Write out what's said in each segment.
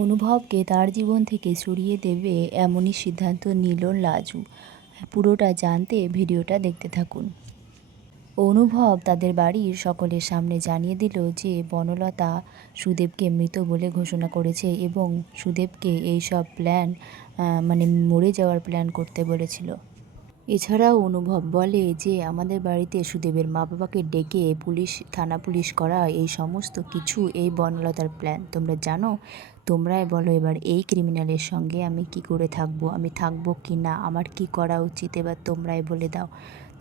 অনুভবকে তার জীবন থেকে সরিয়ে দেবে এমনই সিদ্ধান্ত নিল লাজু। পুরোটা জানতে ভিডিওটা দেখতে থাকুন। অনুভব তাদের বাড়ির সকলের সামনে জানিয়ে দিল যে বনলতা সুদেবকে মৃত বলে ঘোষণা করেছে এবং সুদেবকে এইসব প্ল্যান মানে মরে যাওয়ার প্ল্যান করতে বলেছিল। এছাড়াও অনুভব বলে যে আমাদের বাড়িতে সুদেবের মা বাবাকে ডেকে থানা পুলিশ করা এই সমস্ত কিছু এই বনলতার প্ল্যান। তোমরা জানো, তোমরাই বলো এবার এই ক্রিমিনালের সঙ্গে আমি কি করে থাকবো, আমি থাকবো কি না, আমার কি করা উচিত, এবার তোমরাই বলে দাও।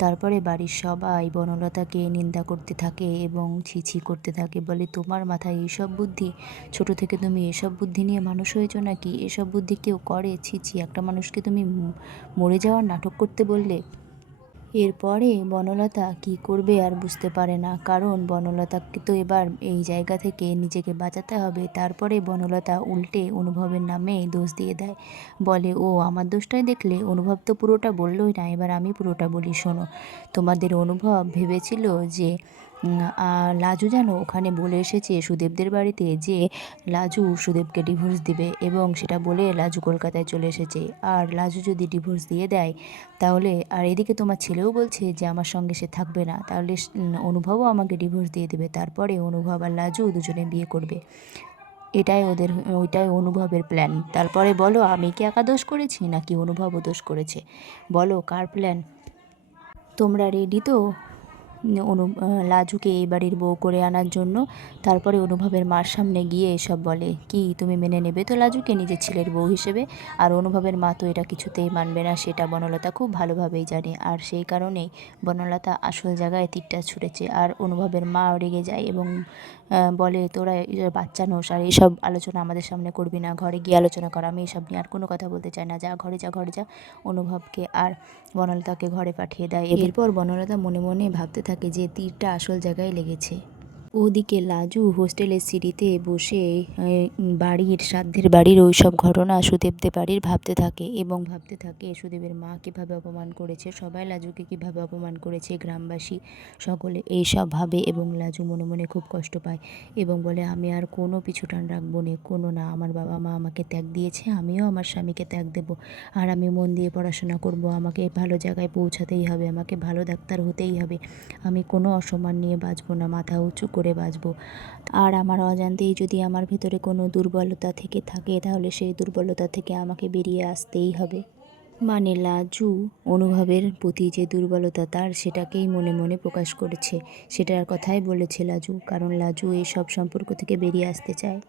তারপরে বাড়ির সবাই বনলতাকে নিন্দা করতে থাকে এবং ছি করতে থাকে, বলে তোমার মাথায় এইসব বুদ্ধি, ছোট থেকে তুমি এসব বুদ্ধি নিয়ে মানুষ হয়েছো নাকি? এসব বুদ্ধি কেউ করে? ছি, একটা মানুষকে তুমি মরে যাওয়ার নাটক করতে বললে। এরপরে বনলতা কি করবে আর বুঝতে পারে না, কারণ বনলতাকে তো এবার এই জায়গা থেকে নিজেকে বাঁচাতে হবে। তারপরে বনলতা উল্টে অনুভবের নামে দোষ দিয়ে দেয়, বলে ও আমার দোষটাই দেখলে, অনুভব তো পুরোটা বললোই না, এবার আমি পুরোটা বলি শোনো। তোমাদের অনুভব ভেবেছিল যে লাজু যেন ওখানে বলে এসেছে সুদেবদের বাড়িতে যে লাজু সুদেবকে ডিভোর্স দিবে, এবং সেটা বলে লাজু কলকাতায় চলে এসেছে। আর লাজু যদি ডিভোর্স দিয়ে দেয় তাহলে, আর এদিকে তোমার ছেলেও বলছে যে আমার সঙ্গে সে থাকবে না, তাহলে অনুভবও আমাকে ডিভোর্স দিয়ে দেবে। তারপরে অনুভব আর লাজু দুজনে বিয়ে করবে। ওইটাই অনুভবের প্ল্যান। তারপরে বলো, আমি কি একা দোষ করেছি নাকি অনুভবও দোষ করেছে? বলো কার প্ল্যান? তোমরা রেডি তো লাজুকে এই বাড়ির বউ করে আনার জন্য? তারপরে অনুভবের মার সামনে গিয়ে এসব বলে, কি তুমি মেনে নেবে তো লাজুকে নিজের ছেলের বউ হিসেবে? আর অনুভবের মা তো এটা কিছুতেই মানবে না, সেটা বনলতা খুব ভালোভাবেই জানে। আর সেই কারণেই বনলতা আসল জায়গায় তীরটা ছুঁড়েছে। আর অনুভবের মা রেগে যায় এবং বলে, তোরা বাচ্চা নোস, আর এইসব আলোচনা আমাদের সামনে করবি না, ঘরে গিয়ে আলোচনা কর, আমি এইসব নিয়ে আর কোনো কথা বলতে চাই না, যা ঘরে যা। অনুভবকে আর বনলতাকে ঘরে পাঠিয়ে দেয়। এরপর বনলতা মনে মনে ভাবতে থাকে যে তীরটা আসল জায়গায় লেগেছে। ওদিকে লাজু হোস্টেলের সিঁড়িতে বসে সাধ্যের বাড়ির ওই সব ঘটনা সুদেবদের বাড়ির ভাবতে থাকে এবং ভাবতে থাকে সুদেবের মা কীভাবে অপমান করেছে, সবাই লাজুকে কীভাবে অপমান করেছে, গ্রামবাসী সকলে এইসব ভাবে এবং লাজু মনে মনে খুব কষ্ট পায় এবং বলে, আমি আর কোনো পিছুটান রাখবো না, কোনো না, আমার বাবা মা আমাকে ত্যাগ দিয়েছে, আমিও আমার স্বামীকে ত্যাগ দেব। আর আমি মন দিয়ে পড়াশোনা করব, আমাকে ভালো জায়গায় পৌঁছাতেই হবে, আমাকে ভালো ডাক্তার হতেই হবে, আমি কোনো অসম্মান নিয়ে বাঁচবো না, মাথা উঁচু করে বাঁচবো। আর আমার অজান্তেই যদি আমার ভিতরে কোনো দুর্বলতা থেকে থাকে তাহলে সেই দুর্বলতা থেকে আমাকে বেরিয়ে আসতেই হবে। মানে লাজু অনুভবের প্রতি যে দুর্বলতা তার, সেটাকেই মনে মনে প্রকাশ করেছে, সেটার কথাই বলেছে লাজু, কারণ লাজু এই সব সম্পর্ক থেকে বেরিয়ে আসতে চায়।